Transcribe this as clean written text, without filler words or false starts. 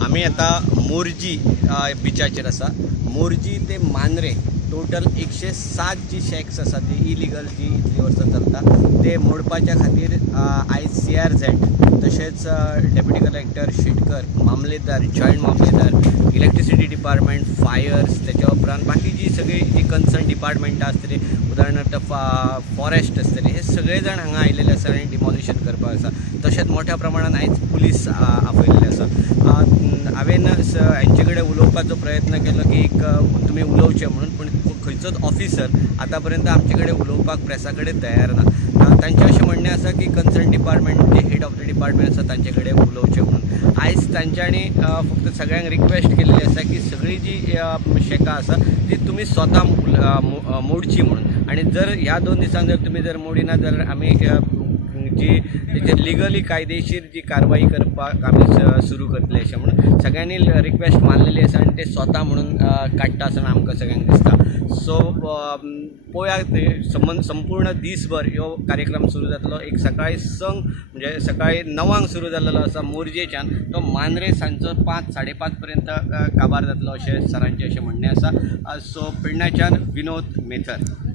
आम्ही आता मोरजी बिचाचेर आसा. मोरजी ते मांद्रे टोटल 107 जी शॅक्स आसा ती इलिगल जी इतली वर्सां चलता ते मोडपाच्या खातीर आयज CRZ तशेंच डेप्युटी कलेक्टर शेटकर, मामलेदार, जॉयंट मामलेदार, इलेक्ट्रिसिटी डिपार्टमेंट, फायर्स, त्याच्या उपरांत बाकी जी सगळी जी कन्सर्न डिपार्टमेंटां आसतली, उदाहरणार्थ फॉरेस्ट आसतले, हे सगळे जाण हांगा आयिल्ले आसा आनी डिमॉलिशन करपाक आसा. तशेंच मोठ्या प्रमाणात आयज पुलीस आपयल्ले आसा. हांवें हांचे कडेन उलोवपाचो प्रयत्न केलो की तुमी उलोवचें म्हणून, पूण खंयचोच ऑफिसर आतां पर्यंत आमचे कडेन उलोवपाक प्रेसा कडेन तयार ना. तांचें अशें म्हणणें आसा की कन्सर्न डिपार्टमेंट जे हेड ऑफ द डिपार्टमेंट आसा तांचे कडेन उलोवचें म्हणून. आयज तांच्यांनी फक्त सगळ्यांक रिक्वेस्ट केल्ली आसा की सगळी जी शेकां आसा ती तुमी स्वता मोडची म्हणून. आनी जर ह्या 2 दिसांक जर तुमी जर मोडिना जाल्यार आमी जी तेचेर लिगली कायदेशीर जी कारवाई करपाक आमी सुरू करतले अशें म्हणून सगळ्यांनी रिक्वेस्ट मानलेली आसा आनी ते स्वता म्हणून काडटा आसतना आमकां सगळ्यांक दिसता. सो पळोवया संपूर्ण दिसभर ह्यो कार्यक्रम सुरू जातलो. एक सकाळी संक म्हणजे सकाळी 9 सुरू जाल्लो आसा मोरजेच्यान, तो मांद्रे सांजचो 5-5:30 पर्यंत काबार जातलो अशें सरांचें अशें म्हणणें आसा. सो पेडण्याच्यान विनोद मेथर.